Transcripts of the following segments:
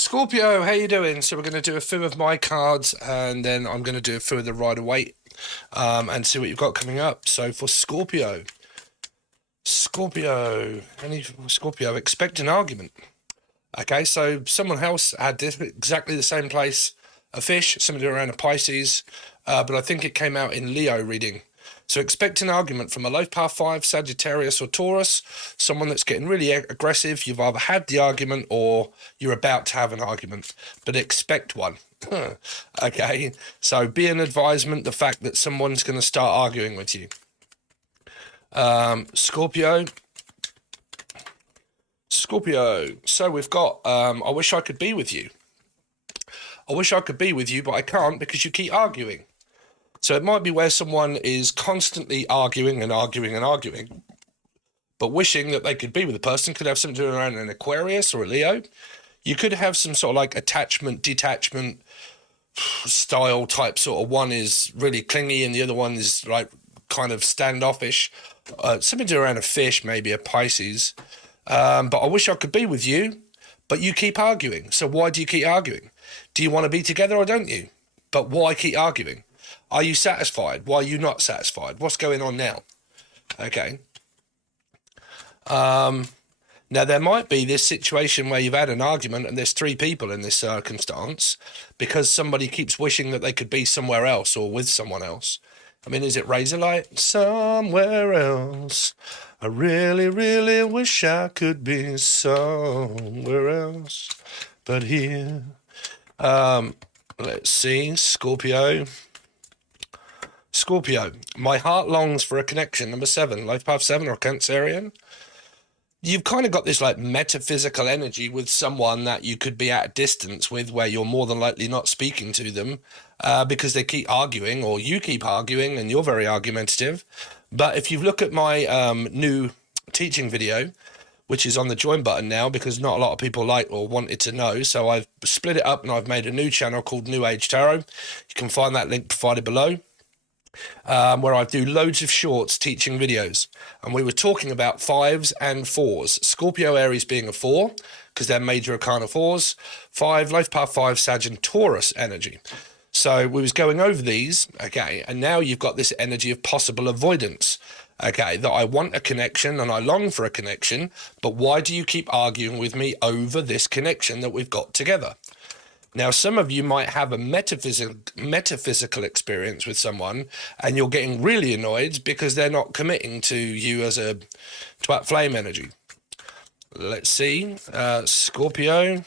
Scorpio, how you doing? So we're going to do a few of my cards, and then I'm going to do a few of the Rider-Waite, and see what you've got coming up. So for Scorpio, Scorpio, expect an argument. Okay, so someone else had this exactly the same place, a fish, somebody around a Pisces, but I think it came out in Leo reading. So expect an argument from a life path 5, Sagittarius or Taurus, someone that's getting really aggressive. You've either had the argument or you're about to have an argument, but expect one. Okay, so be an advisement, the fact that someone's going to start arguing with you. Scorpio, so we've got, I wish I could be with you. I wish I could be with you, but I can't because you keep arguing. So it might be where someone is constantly arguing and arguing and arguing, but wishing that they could be with a person. Could have something to do around an Aquarius or a Leo. You could have some sort of like attachment, detachment style type sort of. One is really clingy and the other one is like kind of standoffish. Something to do around a fish, maybe a Pisces. But I wish I could be with you, but you keep arguing. So why do you keep arguing? Do you want to be together or don't you? But why keep arguing? Are you satisfied? Why are you not satisfied? What's going on now? Okay. Now, there might be this situation where you've had an argument and there's 3 people in this circumstance because somebody keeps wishing that they could be somewhere else or with someone else. I mean, is it Razorlight? Somewhere else. I really, really wish I could be somewhere else but here. Let's see. Scorpio, my heart longs for a connection. Number 7, life path 7 or Cancerian. You've kind of got this like metaphysical energy with someone that you could be at a distance with, where you're more than likely not speaking to them because they keep arguing or you keep arguing and you're very argumentative. But if you look at my new teaching video, which is on the join button now because not a lot of people like or wanted to know, so I've split it up and I've made a new channel called New Age Tarot. You can find that link provided below. Where I do loads of shorts teaching videos, and we were talking about 5s and 4s. Scorpio Aries being a 4 because they're major arcana 4s. 5 life path 5 Sag and Taurus energy. So we was going over these, okay, and now you've got this energy of possible avoidance, okay, that I want a connection and I long for a connection, but why do you keep arguing with me over this connection that we've got together? Now, some of you might have a metaphysical experience with someone and you're getting really annoyed because they're not committing to you as a twat flame energy. Let's see. Scorpio.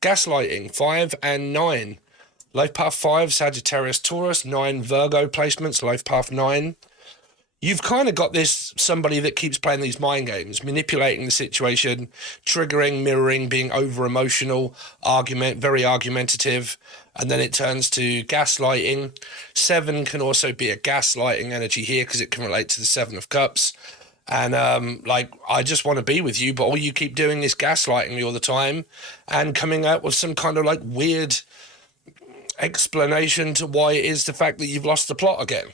Gaslighting, 5 and 9. Life path 5, Sagittarius, Taurus. 9, Virgo placements, life path 9. You've kind of got this somebody that keeps playing these mind games, manipulating the situation, triggering, mirroring, being over emotional, very argumentative, and then it turns to gaslighting. 7 can also be a gaslighting energy here because it can relate to the 7 of Cups. And like, I just want to be with you, but all you keep doing is gaslighting me all the time and coming out with some kind of like weird explanation to why it is the fact that you've lost the plot again.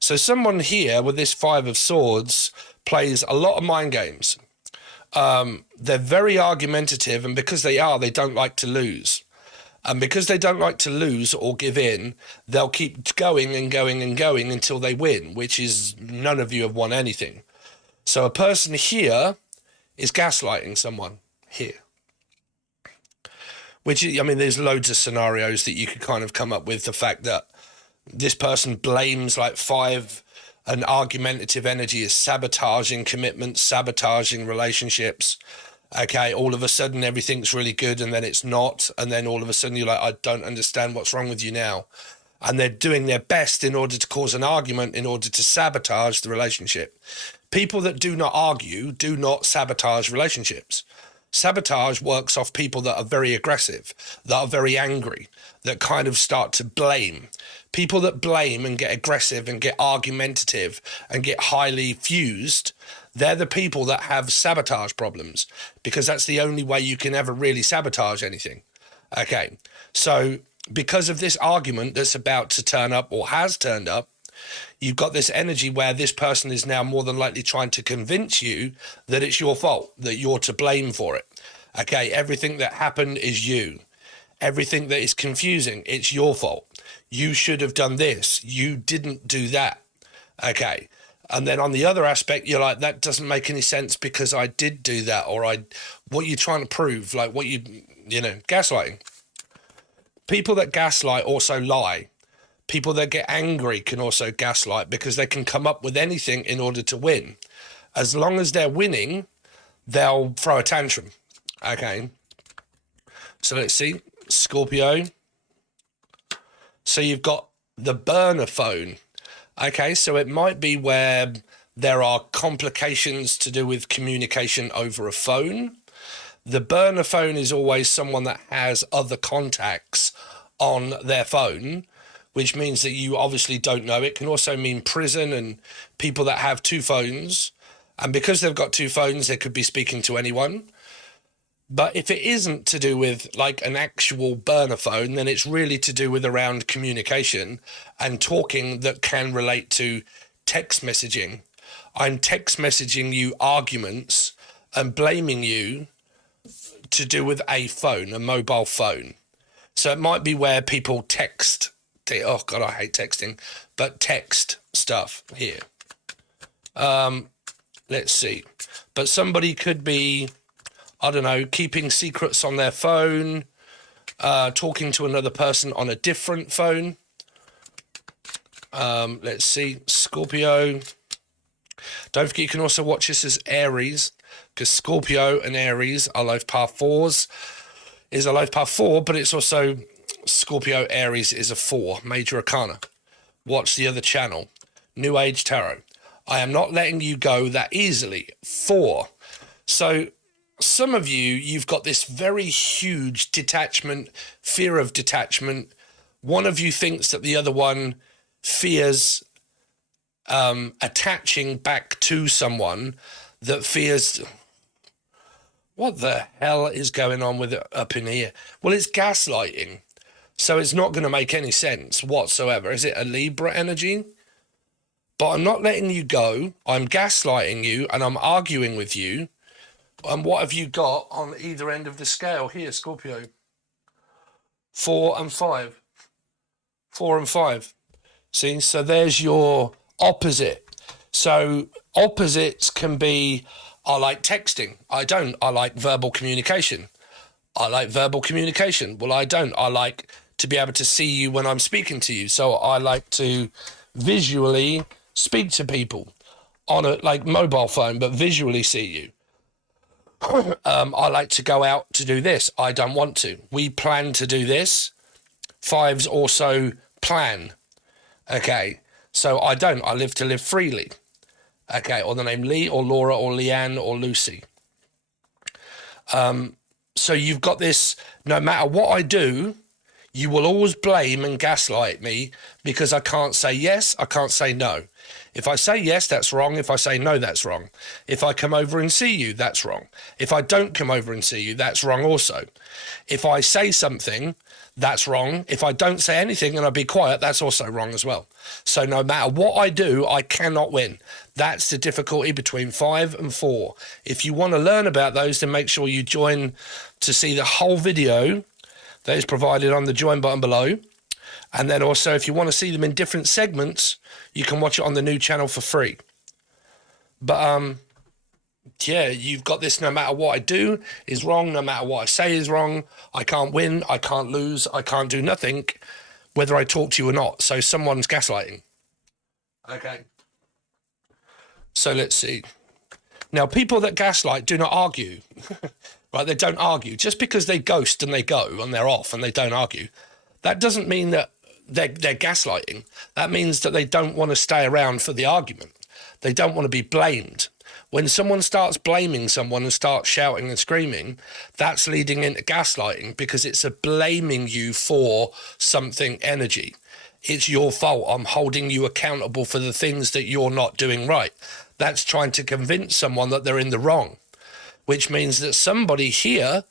So someone here with this 5 of Swords plays a lot of mind games. They're very argumentative, and because they don't like to lose. And because they don't like to lose or give in, they'll keep going and going and going until they win, which is none of you have won anything. So a person here is gaslighting someone here. Which, I mean, there's loads of scenarios that you could kind of come up with. The fact that this person blames like 5 and argumentative energy is sabotaging commitments, sabotaging relationships. Okay, all of a sudden everything's really good and then it's not. And then all of a sudden you're like, I don't understand what's wrong with you now. And they're doing their best in order to cause an argument, in order to sabotage the relationship. People that do not argue do not sabotage relationships. Sabotage works off people that are very aggressive, that are very angry, that kind of start to blame. People that blame and get aggressive and get argumentative and get highly fused, they're the people that have sabotage problems, because that's the only way you can ever really sabotage anything. Okay, so because of this argument that's about to turn up or has turned up, you've got this energy where this person is now more than likely trying to convince you that it's your fault, that you're to blame for it. Okay, everything that happened is you. Everything that is confusing, it's your fault. You should have done this. You didn't do that. Okay. And then on the other aspect, you're like, that doesn't make any sense because I did do that, or what you're trying to prove, like gaslighting. People that gaslight also lie. People that get angry can also gaslight because they can come up with anything in order to win. As long as they're winning, they'll throw a tantrum. Okay. So let's see. Scorpio. So you've got the burner phone. Okay, so it might be where there are complications to do with communication over a phone. The burner phone is always someone that has other contacts on their phone, which means that you obviously don't know. It can also mean prison and people that have two phones. And because they've got two phones, they could be speaking to anyone. But if it isn't to do with like an actual burner phone, then it's really to do with around communication and talking that can relate to text messaging. I'm text messaging you arguments and blaming you to do with a phone, a mobile phone. So it might be where people text. Oh God, I hate texting, but text stuff here. Let's see. But somebody could be, I don't know, keeping secrets on their phone, talking to another person on a different phone. Let's see, Scorpio. Don't forget you can also watch this as Aries, because Scorpio and Aries are life path 4s. Is a life path 4, but it's also Scorpio Aries is a 4, major arcana. Watch the other channel, New Age Tarot. I am not letting you go that easily. 4. So some of you, you've got this very huge detachment, fear of detachment. One of you thinks that the other one fears attaching back to someone that fears. What the hell is going on with it up in here? Well, it's gaslighting. So it's not going to make any sense whatsoever. Is it a Libra energy? But I'm not letting you go. I'm gaslighting you and I'm arguing with you. And what have you got on either end of the scale here, Scorpio? 4 and 5. 4 and 5. See, so there's your opposite. So opposites can be, I like texting. I don't. I like verbal communication. I like verbal communication. Well, I don't. I like to be able to see you when I'm speaking to you. So I like to visually speak to people on a like mobile phone, but visually see you. I like to go out to do this. I don't want to. We plan to do this. 5s also plan. Okay. So I don't. I live to live freely. Okay. Or the name Lee or Laura or Leanne or Lucy. So you've got this, no matter what I do, you will always blame and gaslight me because I can't say yes, I can't say no. If I say yes, that's wrong. If I say no, that's wrong. If I come over and see you, that's wrong. If I don't come over and see you, that's wrong also. If I say something, that's wrong. If I don't say anything and I be quiet, that's also wrong as well. So no matter what I do, I cannot win. That's the difficulty between 5 and 4. If you want to learn about those, then make sure you join to see the whole video that is provided on the join button below. And then also, if you want to see them in different segments, you can watch it on the new channel for free. But yeah, you've got this, no matter what I do is wrong, no matter what I say is wrong. I can't win, I can't lose, I can't do nothing, whether I talk to you or not. So someone's gaslighting. Okay. So let's see. Now, people that gaslight do not argue. Right? They don't argue. Just because they ghost and they go and they're off and they don't argue, that doesn't mean that they're gaslighting. That means that they don't want to stay around for the argument. They don't want to be blamed. When someone starts blaming someone and starts shouting and screaming, that's leading into gaslighting because it's a blaming you for something energy. It's your fault. I'm holding you accountable for the things that you're not doing right. That's trying to convince someone that they're in the wrong, which means that somebody here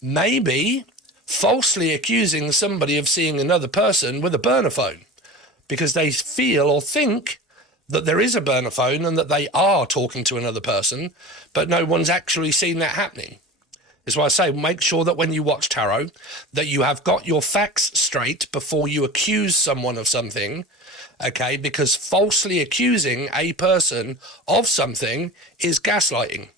may be falsely accusing somebody of seeing another person with a burner phone because they feel or think that there is a burner phone and that they are talking to another person, but no one's actually seen that happening. Is why I say make sure that when you watch tarot that you have got your facts straight before you accuse someone of something, okay? Because falsely accusing a person of something is gaslighting.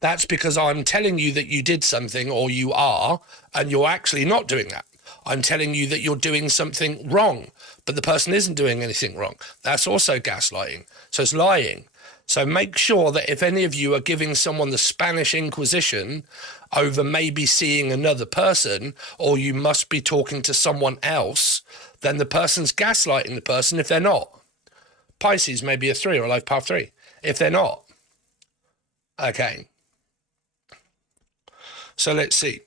That's because I'm telling you that you did something, or you are, and you're actually not doing that. I'm telling you that you're doing something wrong, but the person isn't doing anything wrong. That's also gaslighting. So it's lying. So make sure that if any of you are giving someone the Spanish Inquisition over maybe seeing another person, or you must be talking to someone else, then the person's gaslighting the person if they're not. Pisces may be a 3 or a life path 3 if they're not. Okay. So let's see.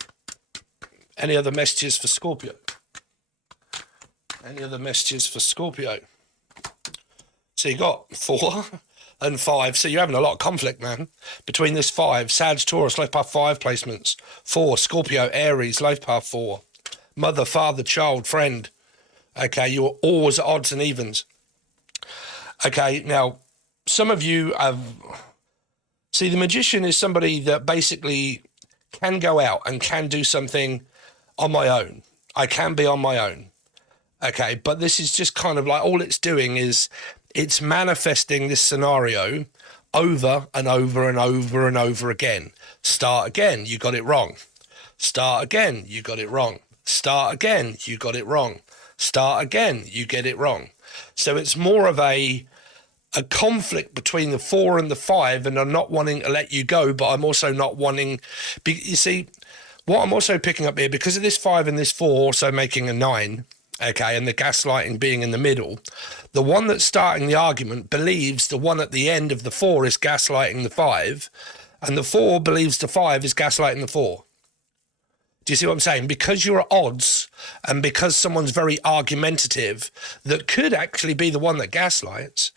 Any other messages for Scorpio? Any other messages for Scorpio? So you got 4 and 5. So you're having a lot of conflict, man, between this 5. Sag, Taurus, life path 5 placements. 4, Scorpio, Aries, life path 4. Mother, father, child, friend. Okay, you're always at odds and evens. Okay, now, some of you have... See, the magician is somebody that basically can go out and can do something on my own. I can be on my own. Okay, but this is just kind of like, all it's doing is it's manifesting this scenario over and over and over and over again. Start again, you got it wrong. Start again, you got it wrong. Start again, you got it wrong. Start again, you get it wrong. So it's more of a conflict between the 4 and the 5, and I'm not wanting to let you go, but I'm also not wanting... You see, what I'm also picking up here, because of this 5 and this 4 also making a 9, okay, and the gaslighting being in the middle, the one that's starting the argument believes the one at the end of the 4 is gaslighting the 5, and the 4 believes the 5 is gaslighting the 4. Do you see what I'm saying? Because you're at odds, and because someone's very argumentative, that could actually be the one that gaslights,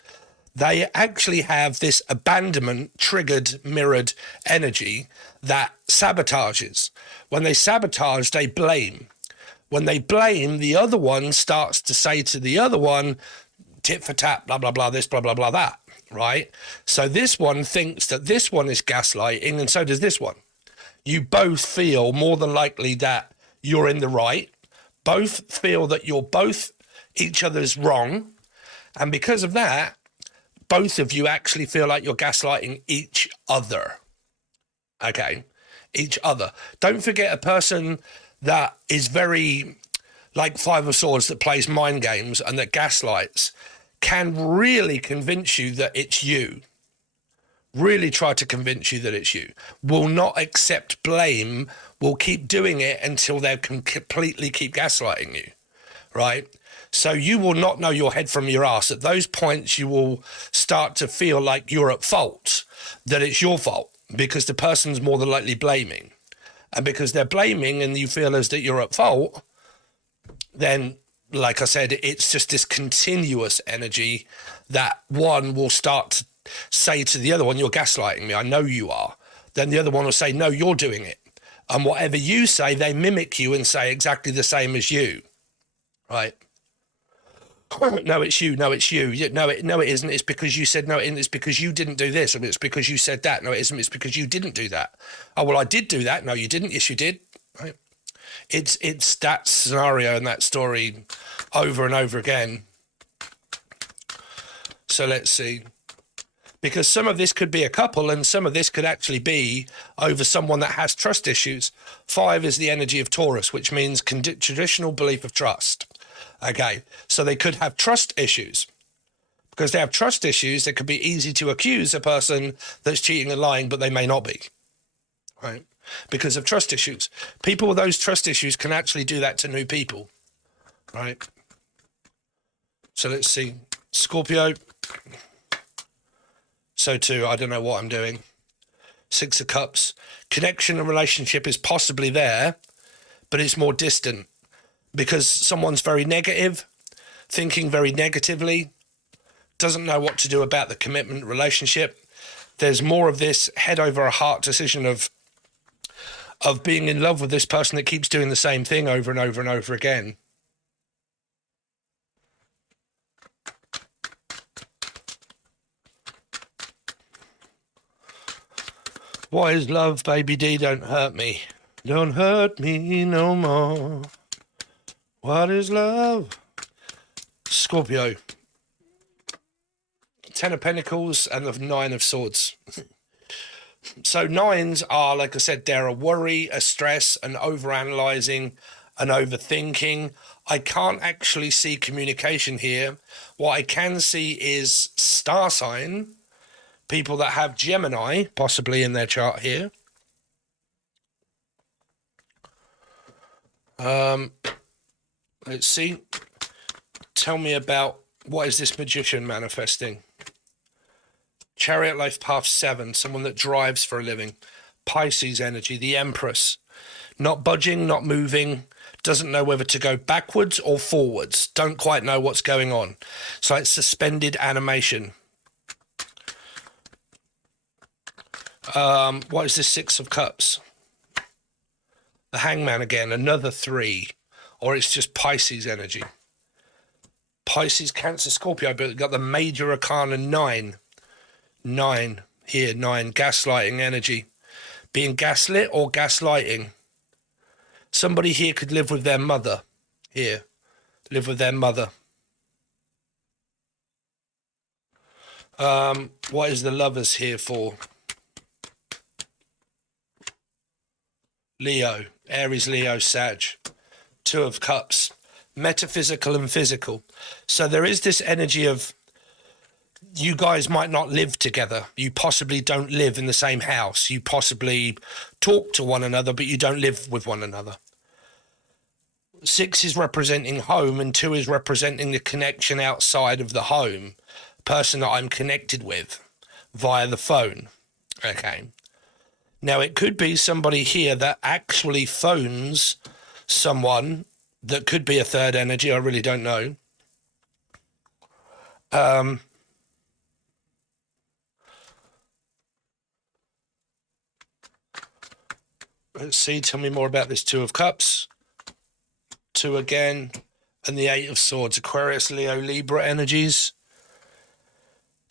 they actually have this abandonment, triggered, mirrored energy that sabotages. When they sabotage, they blame. When they blame, the other one starts to say to the other one, tit for tat, blah, blah, blah, this, blah, blah, blah, that, right? So this one thinks that this one is gaslighting, and so does this one. You both feel more than likely that you're in the right. Both feel that you're both each other's wrong. And because of that, both of you actually feel like you're gaslighting each other. Okay, each other. Don't forget a person that is very, like 5 of Swords, that plays mind games and that gaslights, can really convince you that it's you. Really try to convince you that it's you. Will not accept blame, will keep doing it until they can completely keep gaslighting you, right? So you will not know your head from your ass. At those points, you will start to feel like you're at fault, that it's your fault, because the person's more than likely blaming. And because they're blaming and you feel as that you're at fault, then, like I said, it's just this continuous energy that one will start to say to the other one, you're gaslighting me, I know you are. Then the other one will say, no, you're doing it. And whatever you say, they mimic you and say exactly the same as you, right? No, it's you. No, it's you. No, it isn't. It's because you said no. It isn't. It's because you didn't do this. And it's because you said that. No, it isn't. It's because you didn't do that. Oh, well, I did do that. No, you didn't. Yes, you did. Right? It's that scenario and that story over and over again. So let's see. Because some of this could be a couple, and some of this could actually be over someone that has trust issues. 5 is the energy of Taurus, which means traditional belief of trust. Okay, so they could have trust issues. Because they have trust issues, it could be easy to accuse a person that's cheating and lying, but they may not be, right? Because of trust issues. People with those trust issues can actually do that to new people, right? So let's see. Scorpio. So too, I don't know what I'm doing. 6 of Cups. Connection and relationship is possibly there, but it's more distant. Because someone's very negative, thinking very negatively, doesn't know what to do about the commitment relationship. There's more of this head over a heart decision of being in love with this person that keeps doing the same thing over and over and over again. What is love, baby D? Don't hurt me. Don't hurt me no more. What is love? Scorpio. 10 of Pentacles and the 9 of Swords. So nines are, like I said, they're a worry, a stress, an overanalyzing, an overthinking. I can't actually see communication here. What I can see is star sign, people that have Gemini possibly in their chart here. Let's see. Tell me about, what is this magician manifesting? Chariot, life path 7, someone that drives for a living. Pisces energy, the Empress. Not budging, not moving, doesn't know whether to go backwards or forwards. Don't quite know what's going on. So it's suspended animation. What is this 6 of Cups? The Hangman again, another 3. Or it's just Pisces energy. Pisces, Cancer, Scorpio, but we've got the major arcana 9. 9 here, 9, gaslighting energy. Being gaslit or gaslighting. Somebody here could live with their mother. Here, live with their mother. What is the Lovers here for? Leo, Aries, Leo, Sag. 2 of Cups, metaphysical and physical. So there is this energy of, you guys might not live together. You possibly don't live in the same house. You possibly talk to one another, but you don't live with one another. 6 is representing home and 2 is representing the connection outside of the home. Person that I'm connected with via the phone. Okay. Now, it could be somebody here that actually phones someone that could be a third energy. I really don't know. Let's see. Tell me more about this 2 of Cups. 2 again. And the 8 of Swords. Aquarius, Leo, Libra energies.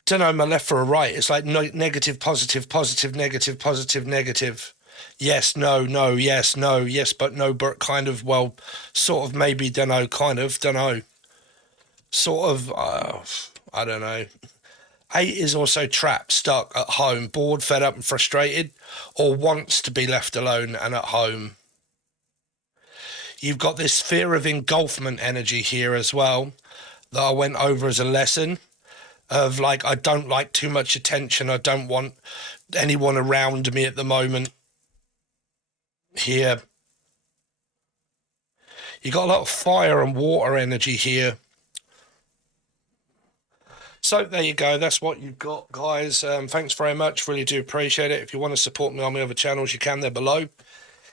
Don't know, my left or a right. It's like negative, positive, positive, negative, positive, negative. Yes, no, no, yes, no, yes, but no, but kind of, well, sort of, maybe, don't know, kind of, don't know. Sort of, I don't know. 8 is also trapped, stuck at home, bored, fed up and frustrated, or wants to be left alone and at home. You've got this fear of engulfment energy here as well that I went over as a lesson of, like, I don't like too much attention. I don't want anyone around me at the moment. Here. You got a lot of fire and water energy here. So there you go. That's what you've got, guys. Thanks very much. Really do appreciate it. If you want to support me on my other channels, you can there below.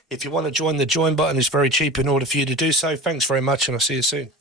If you want to join, the join button is very cheap in order for you to do so. Thanks very much, and I'll see you soon.